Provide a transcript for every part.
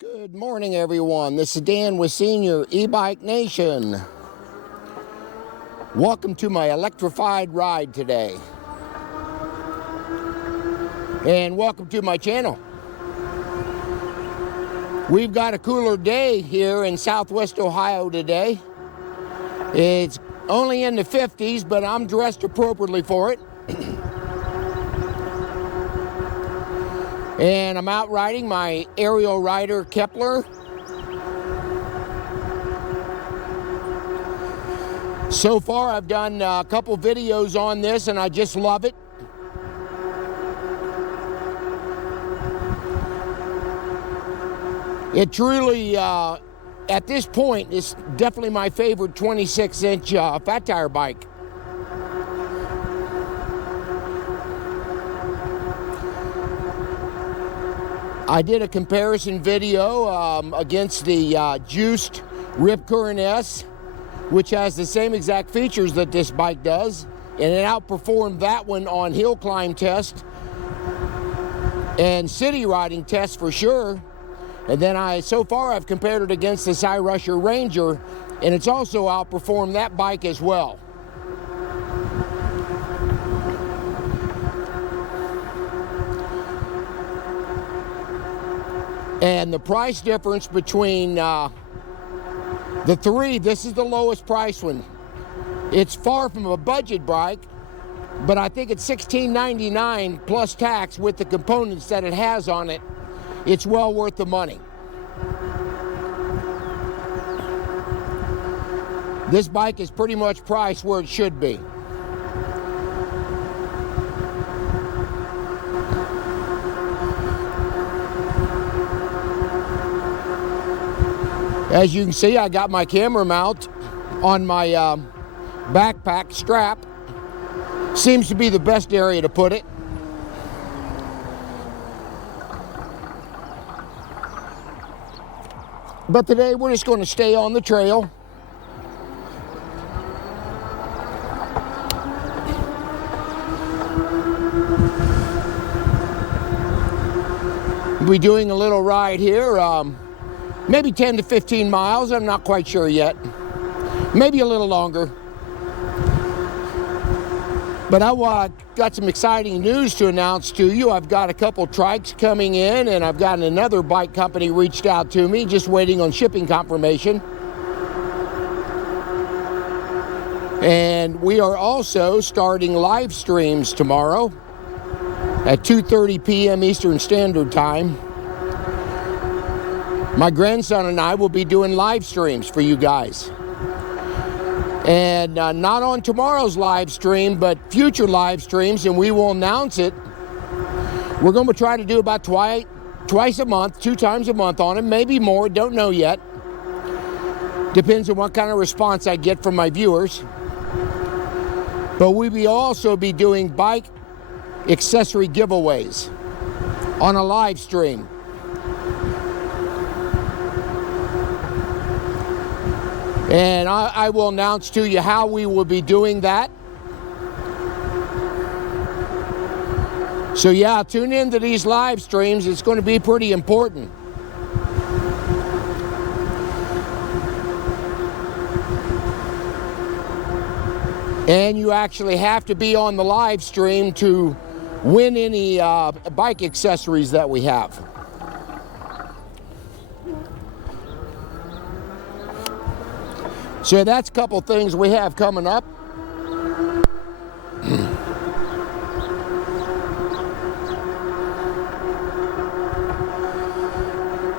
Good morning, everyone. This is Dan with Senior E-Bike Nation. Welcome to my electrified ride today. And welcome to my channel. We've got a cooler day here in Southwest Ohio today. It's only in the 50s, but I'm dressed appropriately for it. And I'm out riding my Ariel Rider Kepler. So far, I've done a couple videos on this, and I just love it. It truly, at this point, is definitely my favorite 26-inch fat tire bike. I did a comparison video against the juiced Rip Current S, which has the same exact features that this bike does, and it outperformed that one on hill climb test and city riding test for sure. And then so far I've compared it against the Rusher Ranger, and it's also outperformed that bike as well. And the price difference between the three, this is the lowest price one. It's far from a budget bike, but I think it's $16.99 plus tax with the components that it has on it. It's well worth the money. This bike is pretty much priced where it should be. As you can see, I got my camera mount on my backpack strap. Seems to be the best area to put it. But today we're just going to stay on the trail. We'll be doing a little ride here. Maybe 10 to 15 miles, I'm not quite sure yet. Maybe a little longer. But I got some exciting news to announce to you. I've got a couple trikes coming in, and I've got another bike company reached out to me, just waiting on shipping confirmation. And we are also starting live streams tomorrow at 2:30 p.m. Eastern Standard Time. My grandson and I will be doing live streams for you guys. And not on tomorrow's live stream, but future live streams, and we will announce it. We're going to try to do about twice a month, 2 times a month on it, maybe more, don't know yet. Depends on what kind of response I get from my viewers. But we will also be doing bike accessory giveaways on a live stream. And I will announce to you how we will be doing that. So yeah, tune into these live streams. It's going to be pretty important. And you actually have to be on the live stream to win any bike accessories that we have. So that's a couple things we have coming up.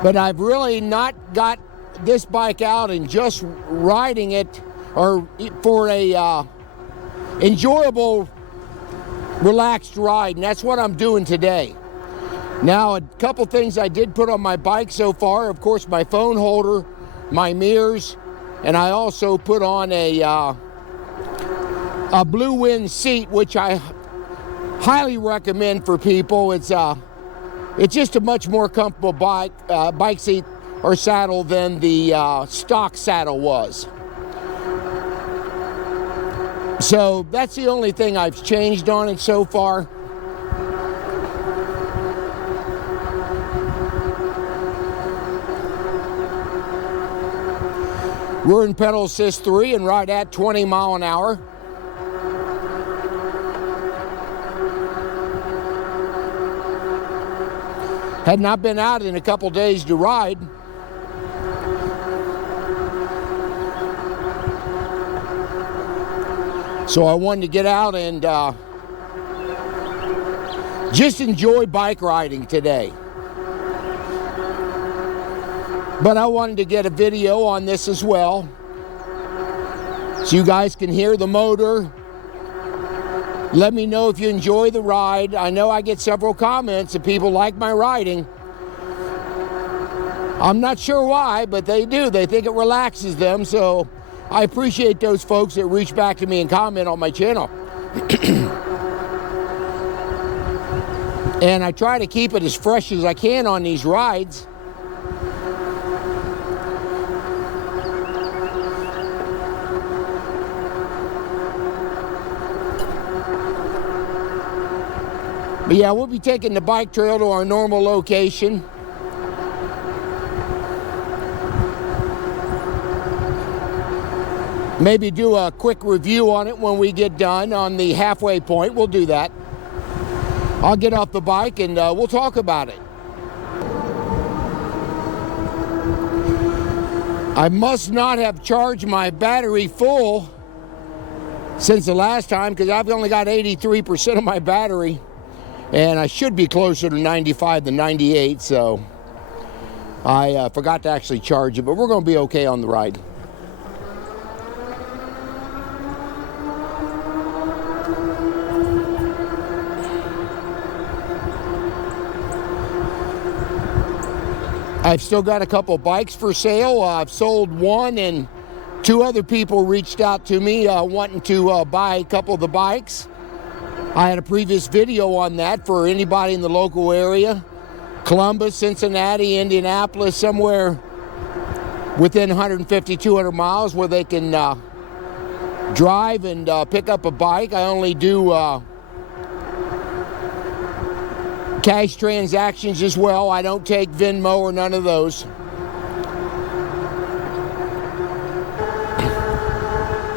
But I've really not got this bike out and just riding it or for a enjoyable, relaxed ride, and that's what I'm doing today. Now, a couple things I did put on my bike so far, of course, my phone holder, my mirrors, and I also put on a Blue Wind seat, which I highly recommend for people. It's just a much more comfortable bike seat or saddle than the stock saddle was. So that's the only thing I've changed on it so far. We're in pedal assist 3 and ride at 20 mile an hour. Had not been out in a couple days to ride. So I wanted to get out and just enjoy bike riding today. But I wanted to get a video on this as well, so you guys can hear the motor. Let me know if you enjoy the ride. I know I get several comments that people like my riding. I'm not sure why, but they do. They think it relaxes them, so I appreciate those folks that reach back to me and comment on my channel. And I try to keep it as fresh as I can on these rides. But yeah, we'll be taking the bike trail to our normal location. Maybe do a quick review on it when we get done on the halfway point. We'll do that. I'll get off the bike and we'll talk about it. I must not have charged my battery full since the last time, because I've only got 83% of my battery. And I should be closer to 95 than 98, so I forgot to actually charge it, but we're going to be okay on the ride. I've still got a couple bikes for sale. I've sold one, and 2 other people reached out to me wanting to buy a couple of the bikes. I had a previous video on that for anybody in the local area. Columbus, Cincinnati, Indianapolis, somewhere within 150, 200 miles where they can drive and pick up a bike. I only do cash transactions as well. I don't take Venmo or none of those.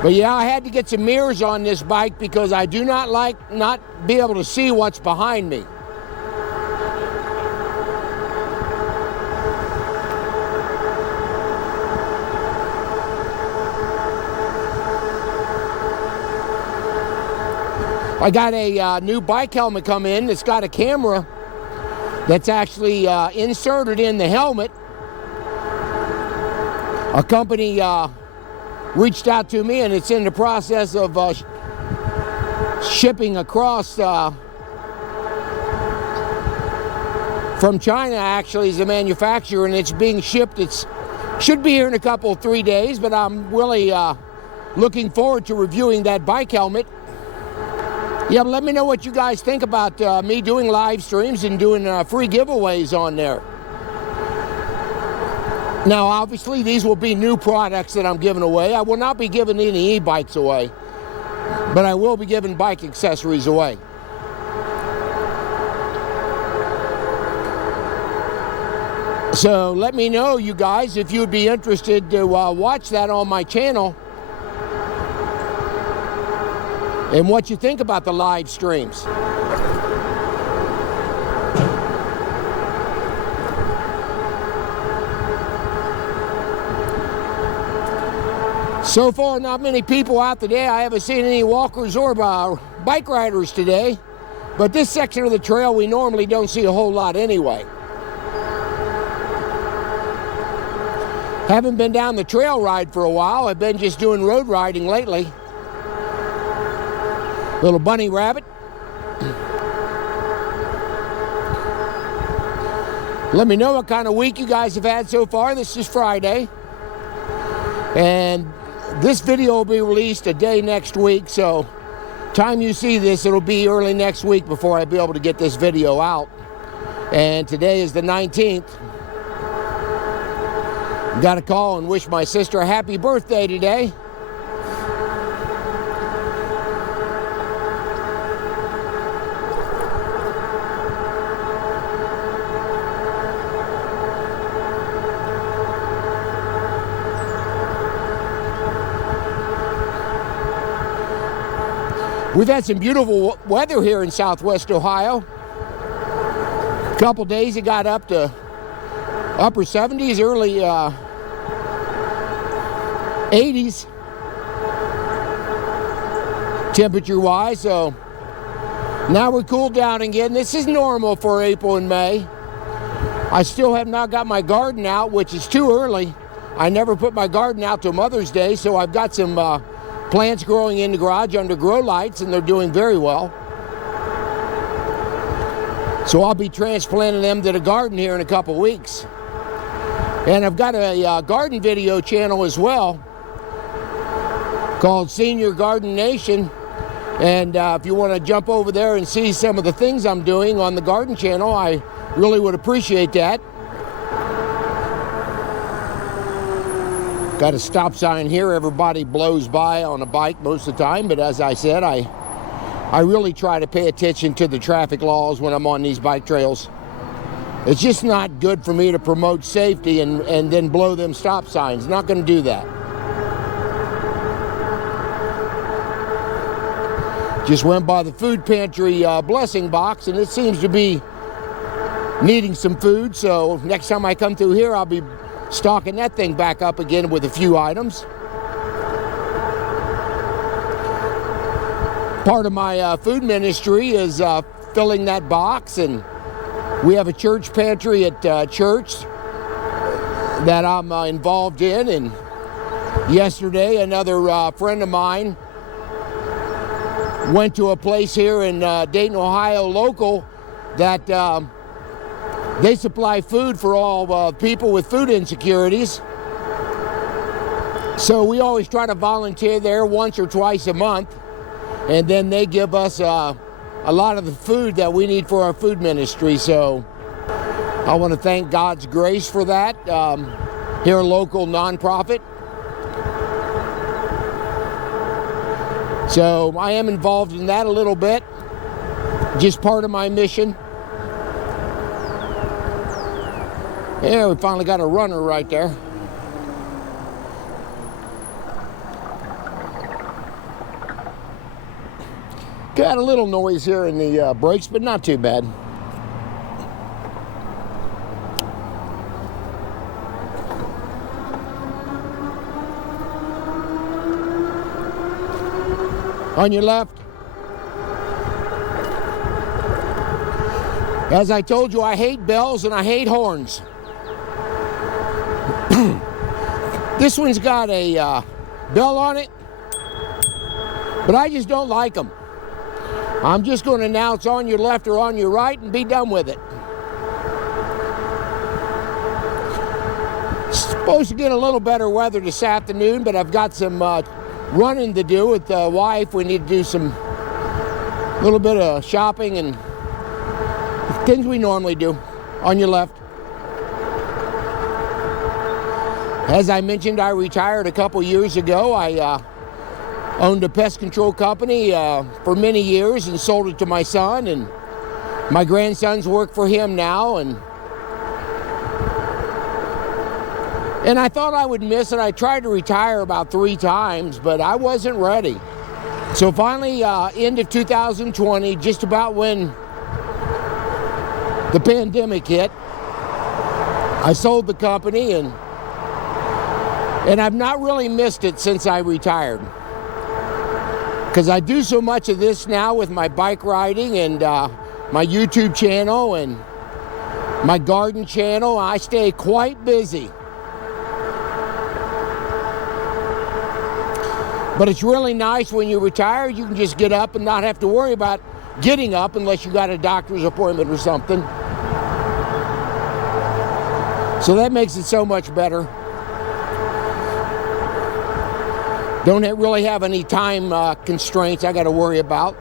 But yeah, I had to get some mirrors on this bike because I do not like not be able to see what's behind me. I got a new bike helmet come in that's got a camera that's actually inserted in the helmet. A company reached out to me, and it's in the process of shipping across from China, actually, as a manufacturer, and it's being shipped. It should be here in a couple, 3 days, but I'm really looking forward to reviewing that bike helmet. Yeah, but let me know what you guys think about me doing live streams and doing free giveaways on there. Now, obviously, these will be new products that I'm giving away. I will not be giving any e-bikes away, but I will be giving bike accessories away. So let me know, you guys, if you'd be interested to watch that on my channel and what you think about the live streams. So far, not many people out today. I haven't seen any walkers or bike riders today, but this section of the trail we normally don't see a whole lot anyway. Haven't been down the trail ride for a while. I've been just doing road riding lately. Little bunny rabbit. Let me know what kind of week you guys have had so far. This is Friday, and this video will be released a day next week, so time you see this, it'll be early next week before I'll be able to get this video out. And today is the 19th. Got to call and wish my sister a happy birthday today. We've had some beautiful weather here in Southwest Ohio. A couple days it got up to upper 70s, early 80s temperature-wise. So now we're cooled down again. This is normal for April and May. I still have not got my garden out, which is too early. I never put my garden out till Mother's Day, so I've got some plants growing in the garage under grow lights, and they're doing very well. So I'll be transplanting them to the garden here in a couple weeks. And I've got a garden video channel as well called Senior Garden Nation. And if you want to jump over there and see some of the things I'm doing on the garden channel, I really would appreciate that. Got a stop sign here. Everybody blows by on a bike most of the time, but as I said, I really try to pay attention to the traffic laws when I'm on these bike trails. It's just not good for me to promote safety and then blow them stop signs. Not going to do that. Just went by the food pantry blessing box, and it seems to be needing some food, so next time I come through here, I'll be stocking that thing back up again with a few items. Part of my food ministry is filling that box, and we have a church pantry at church that I'm involved in. And yesterday, another friend of mine went to a place here in Dayton, Ohio, local, that they supply food for all people with food insecurities. So we always try to volunteer there once or twice a month, and then they give us a lot of the food that we need for our food ministry. So I want to thank God's Grace for that, here a local nonprofit. So I am involved in that a little bit, just part of my mission. Yeah, we finally got a runner right there. Got a little noise here in the brakes, but not too bad. On your left. As I told you, I hate bells and I hate horns. This one's got a bell on it, but I just don't like them. I'm just going to announce on your left or on your right and be done with it. Supposed to get a little better weather this afternoon, but I've got some running to do with the wife. We need to do some little bit of shopping and things we normally do. On your left. As I mentioned, I retired a couple years ago. I owned a pest control company for many years and sold it to my son, and my grandsons work for him now, and I thought I would miss it. I tried to retire about 3 times, but I wasn't ready. So finally, end of 2020, just about when the pandemic hit, I sold the company, and I've not really missed it since I retired. Because I do so much of this now with my bike riding and my YouTube channel and my garden channel. I stay quite busy. But it's really nice when you retire, you can just get up and not have to worry about getting up unless you got a doctor's appointment or something. So that makes it so much better. Don't really have any time constraints I got to worry about.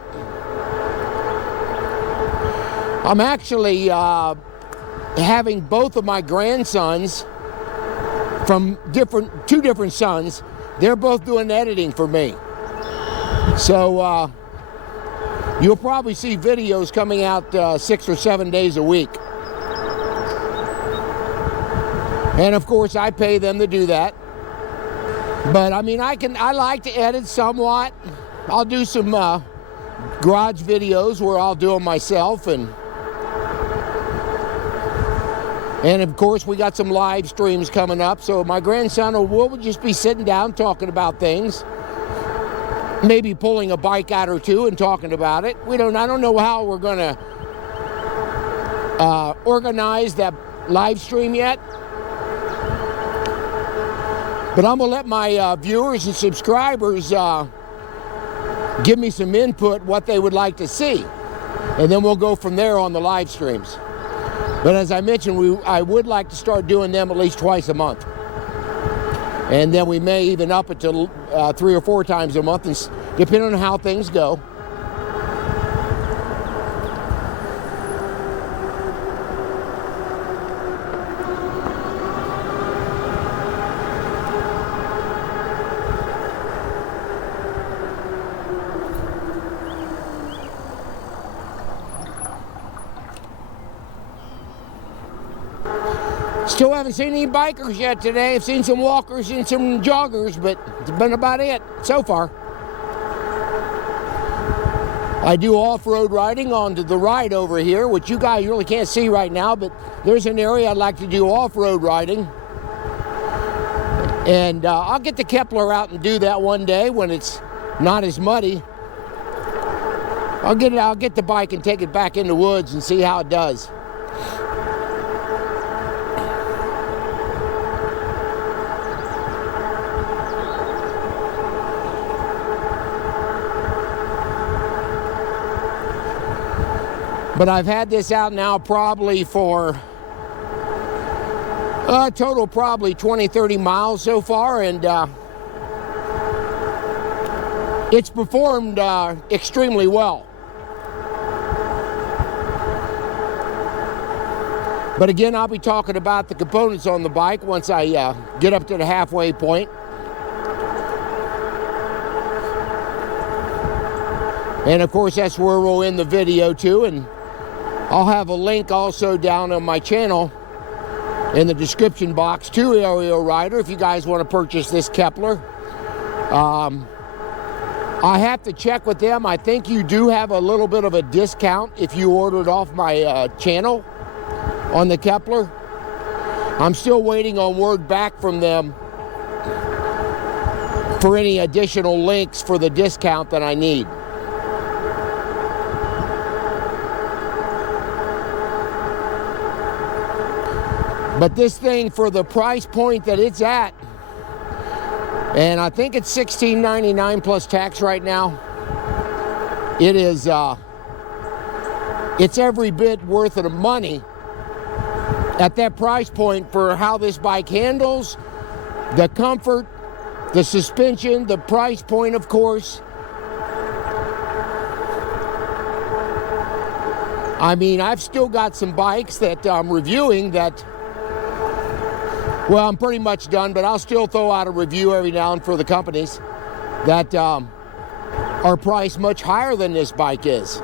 I'm actually having both of my grandsons from two different sons. They're both doing editing for me. So you'll probably see videos coming out 6 or 7 days a week. And of course, I pay them to do that. But I mean, I like to edit somewhat. I'll do some garage videos where I'll do them myself, and of course we got some live streams coming up, so my grandson will just be sitting down talking about things, maybe pulling a bike out or two and talking about it. I don't know how we're gonna organize that live stream yet, but I'm gonna let my viewers and subscribers give me some input what they would like to see, and then we'll go from there on the live streams. But as I mentioned, I would like to start doing them at least twice a month, and then we may even up it to 3 or 4 times a month, and depending on how things go. Still haven't seen any bikers yet today. I've seen some walkers and some joggers, but it's been about it so far. I do off-road riding onto the right over here, which you guys really can't see right now, but there's an area I'd like to do off-road riding. And I'll get the Kepler out and do that one day when it's not as muddy. I'll get the bike and take it back in the woods and see how it does. But I've had this out now probably for a total probably 20, 30 miles so far, and it's performed extremely well. But again, I'll be talking about the components on the bike once I get up to the halfway point. And of course, that's where we'll end the video too, and I'll have a link also down on my channel in the description box to Ariel Rider if you guys want to purchase this Kepler. I have to check with them. I think you do have a little bit of a discount if you ordered off my channel on the Kepler. I'm still waiting on word back from them for any additional links for the discount that I need. But this thing, for the price point that it's at, and I think it's $16.99 plus tax right now, it is, it's every bit worth of the money at that price point for how this bike handles, the comfort, the suspension, the price point, of course. I mean, I've still got some bikes that I'm reviewing that, well, I'm pretty much done, but I'll still throw out a review every now and then for the companies that are priced much higher than this bike is.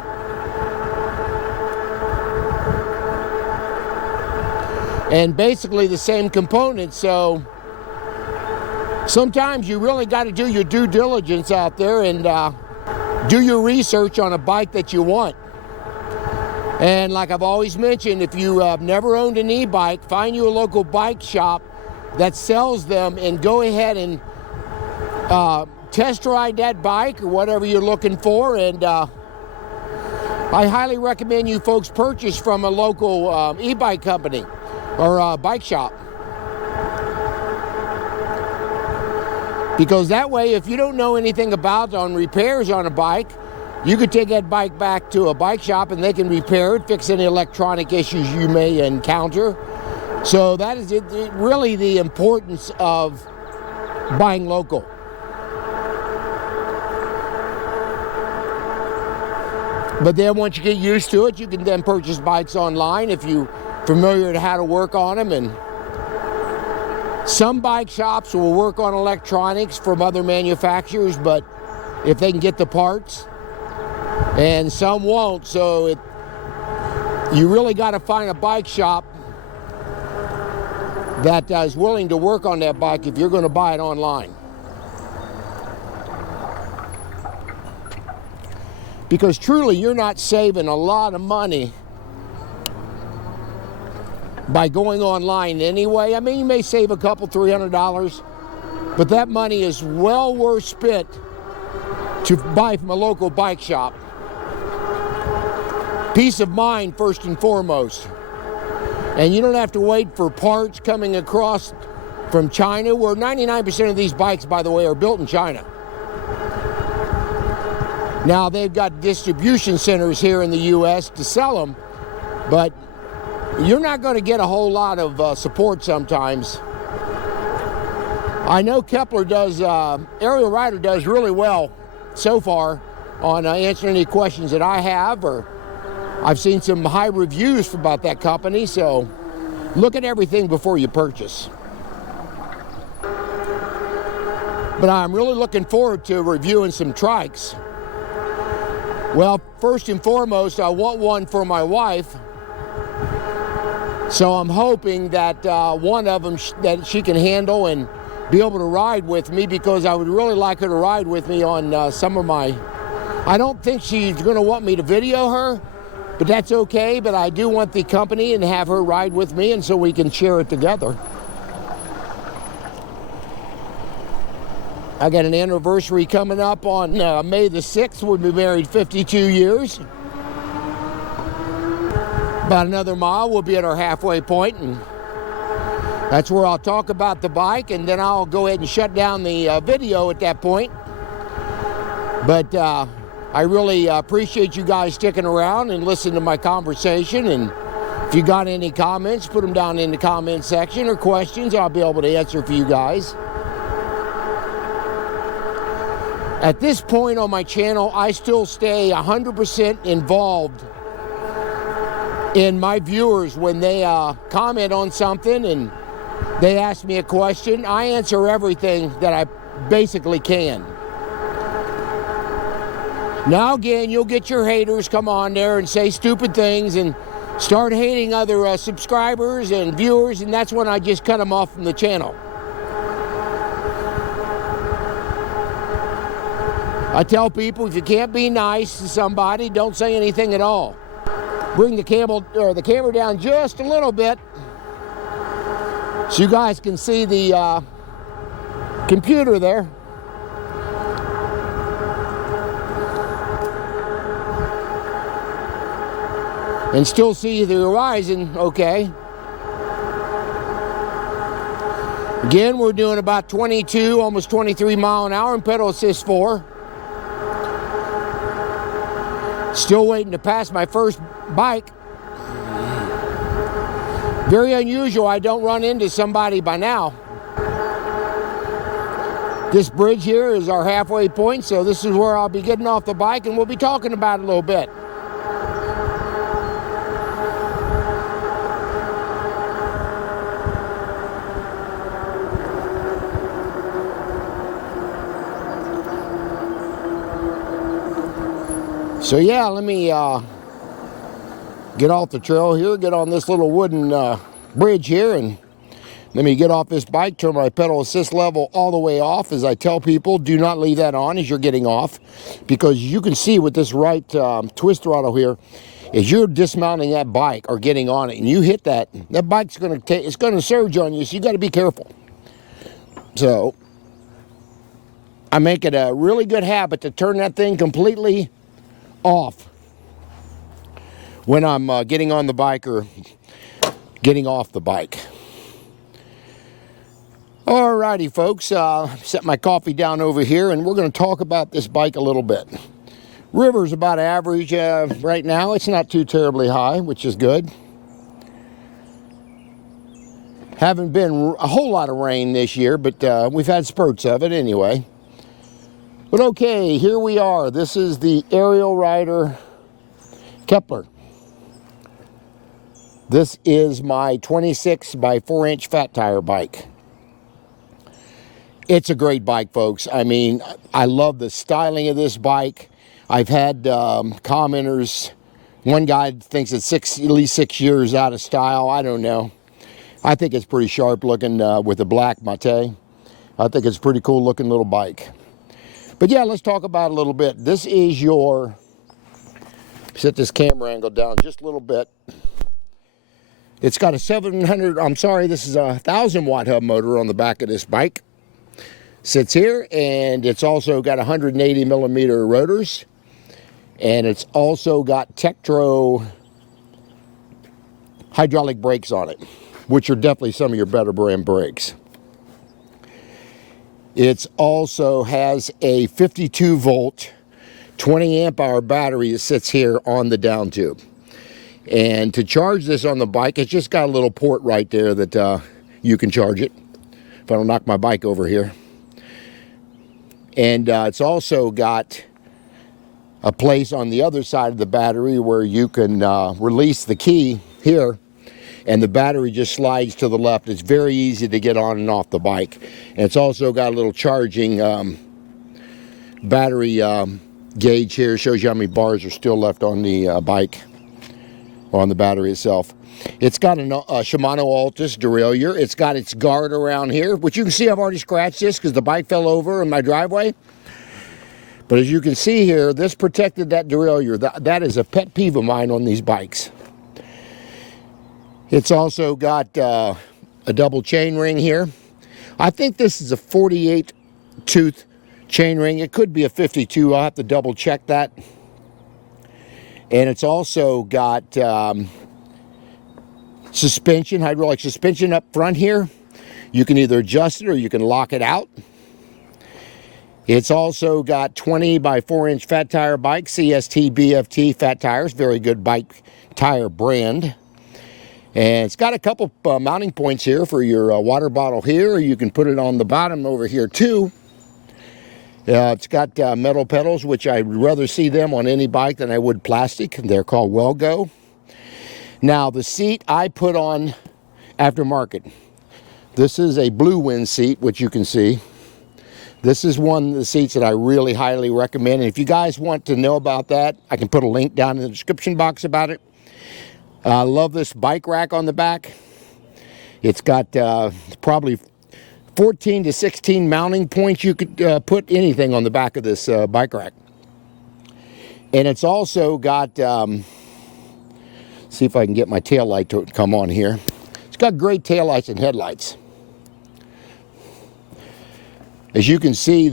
And basically the same components, so sometimes you really got to do your due diligence out there and do your research on a bike that you want. And like I've always mentioned, if you have never owned an e-bike, find you a local bike shop that sells them and go ahead and test ride that bike or whatever you're looking for. And I highly recommend you folks purchase from a local e-bike company or bike shop. Because that way, if you don't know anything about on repairs on a bike, you could take that bike back to a bike shop and they can repair it, fix any electronic issues you may encounter. So that is really the importance of buying local. But then once you get used to it, you can then purchase bikes online if you're familiar with how to work on them. And some bike shops will work on electronics from other manufacturers, but if they can get the parts, and some won't. So you really got to find a bike shop that is willing to work on that bike if you're going to buy it online. because truly you're not saving a lot of money by going online anyway. I mean, you may save a couple, $300, but that money is well worth spent to buy from a local bike shop. Peace of mind first and foremost. And you don't have to wait for parts coming across from China, where 99% of these bikes, by the way, are built in China. Now, they've got distribution centers here in the U.S. to sell them, but you're not going to get a whole lot of support sometimes. I know Kepler does, Ariel Rider does really well so far on answering any questions that I have, or I've seen some high reviews about that company, so look at everything before you purchase. But I'm really looking forward to reviewing some trikes. Well, first and foremost, I want one for my wife. So I'm hoping that one of them that she can handle and be able to ride with me, because I would really like her to ride with me on some of my... I don't think she's going to want me to video her, but that's okay. But I do want the company and have her ride with me, and so we can share it together. I got an anniversary coming up on May the 6th. We'll be married 52 years. About another mile, we'll be at our halfway point, and that's where I'll talk about the bike, and then I'll go ahead and shut down the video at that point. But I really appreciate you guys sticking around and listening to my conversation, and if you got any comments, put them down in the comment section, or questions I'll be able to answer for you guys. At this point on my channel, I still stay 100% involved in my viewers. When they comment on something and they ask me a question, I answer everything that I basically can. Now again, you'll get your haters come on there and say stupid things and start hating other subscribers and viewers, and that's when I just cut them off from the channel. I tell people, if you can't be nice to somebody, don't say anything at all. Bring the camera down just a little bit so you guys can see the computer there. And still see the horizon okay. Again, we're doing about 22, almost 23 mile an hour in pedal assist 4. Still waiting to pass my first bike. Very unusual I don't run into somebody by now. This bridge here is our halfway point, so this is where I'll be getting off the bike, and we'll be talking about it a little bit. So yeah, let me get off the trail here, get on this little wooden bridge here, and let me get off this bike, turn my pedal assist level all the way off. As I tell people, do not leave that on as you're getting off, because you can see with this right twist throttle here, as you're dismounting that bike or getting on it and you hit that, that bike's going to it's going to surge on you, so you got to be careful. So I make it a really good habit to turn that thing completely off when I'm getting on the bike or getting off the bike. Alrighty, folks, set my coffee down over here, and we're going to talk about this bike a little bit. River's about average right now. It's not too terribly high, which is good. Haven't been a whole lot of rain this year, but we've had spurts of it anyway. But okay, here we are. This is the Ariel Rider Kepler. This is my 26 by 4 inch fat tire bike. It's a great bike, folks. I mean, I love the styling of this bike. I've had commenters. One guy thinks it's at least 6 years out of style. I don't know. I think it's pretty sharp looking with the black Mate. I think it's a pretty cool looking little bike. But yeah, let's talk about it a little bit. This is your Set this camera angle down just a little bit. It's got a 1,000 watt hub motor on the back of this bike. Sits here, and it's also got 180 millimeter rotors, and it's also got Tektro hydraulic brakes on it, which are definitely some of your better brand brakes. It also has a 52 volt 20 amp hour battery that sits here on the down tube. And to charge this on the bike, it's just got a little port right there that you can charge it. If I don't knock my bike over here. And it's also got a place on the other side of the battery where you can release the key here, and the battery just slides to the left. It's very easy to get on and off the bike. And it's also got a little charging battery gauge here. Shows you how many bars are still left on the bike, or on the battery itself. It's got a Shimano Altus derailleur. It's got its guard around here, which you can see I've already scratched this because the bike fell over in my driveway. But as you can see here, this protected that derailleur. That is a pet peeve of mine on these bikes. It's also got a double chain ring here. I think this is a 48 tooth chain ring. It could be a 52. I'll have to double check that. And it's also got suspension, hydraulic suspension up front here. You can either adjust it or you can lock it out. It's also got 20 by 4 inch fat tire bike, CST BFT fat tires, very good bike tire brand. And it's got a couple mounting points here for your water bottle here. You can put it on the bottom over here too. It's got metal pedals, which I'd rather see them on any bike than I would plastic. They're called Well-Go. Now, the seat I put on aftermarket. This is a Blue Wind seat, which you can see. This is one of the seats that I really highly recommend. And if you guys want to know about that, I can put a link down in the description box about it. I love this bike rack on the back. It's got probably 14 to 16 mounting points. You could put anything on the back of this bike rack. And it's also got, see if I can get my tail light to come on here. It's got great tail lights and headlights. As you can see,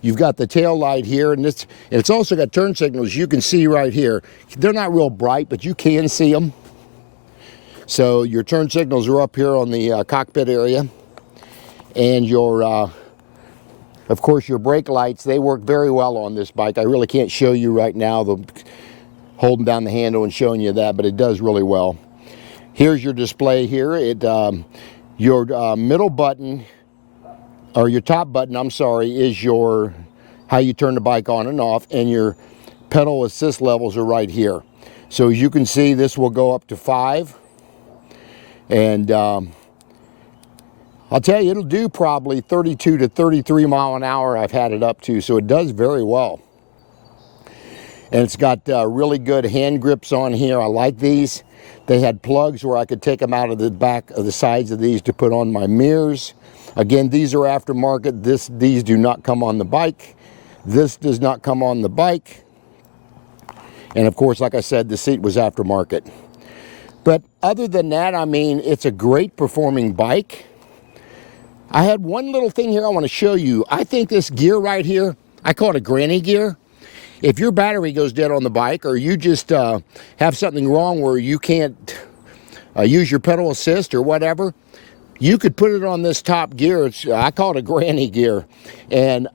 you've got the tail light here, and it's also got turn signals you can see right here. They're not real bright, but you can see them. So your turn signals are up here on the cockpit area. And your, of course, your brake lights, they work very well on this bike. I really can't show you right now, holding down the handle and showing you that, but it does really well. Here's your display here. Your middle button, or your top button, I'm sorry, is how you turn the bike on and off, and your pedal assist levels are right here. So as you can see, this will go up to 5. And I'll tell you, it'll do probably 32 to 33 mile an hour I've had it up to, so it does very well. And it's got really good hand grips on here. I like these. They had plugs where I could take them out of the back of the sides of these to put on my mirrors. Again, these are aftermarket. These do not come on the bike. This does not come on the bike. And of course, like I said, the seat was aftermarket. But other than that, I mean, it's a great performing bike. I had one little thing here I want to show you. I think this gear right here, I call it a granny gear. If your battery goes dead on the bike, or you just have something wrong where you can't use your pedal assist or whatever, you could put it on this top gear. I call it a granny gear. And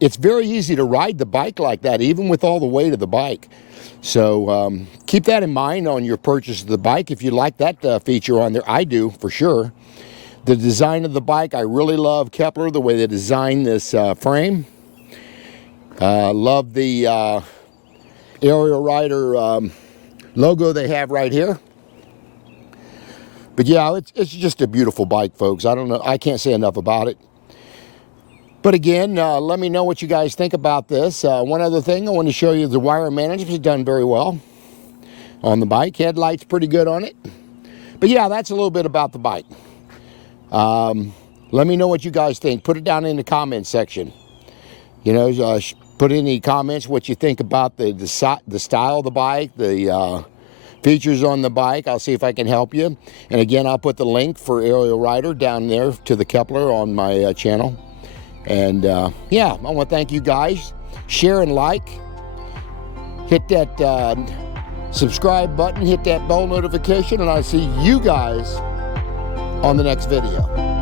it's very easy to ride the bike like that, even with all the weight of the bike. So keep that in mind on your purchase of the bike. If you like that feature on there, I do for sure. The design of the bike, I really love Kepler, the way they designed this frame. Love the Ariel Rider logo they have right here. But yeah, it's just a beautiful bike, folks. I don't know, I can't say enough about it. But again, let me know what you guys think about this. One other thing I want to show you, the wire management is done very well on the bike. Headlights pretty good on it. But yeah, that's a little bit about the bike. Let me know what you guys think. Put it down in the comment section. You know, Put in any comments what you think about the style of the bike, the features on the bike. I'll see if I can help you. And again, I'll put the link for Ariel Rider down there to the Kepler on my channel. And yeah, I want to thank you guys. Share and like. Hit that subscribe button. Hit that bell notification. And I'll see you guys on the next video.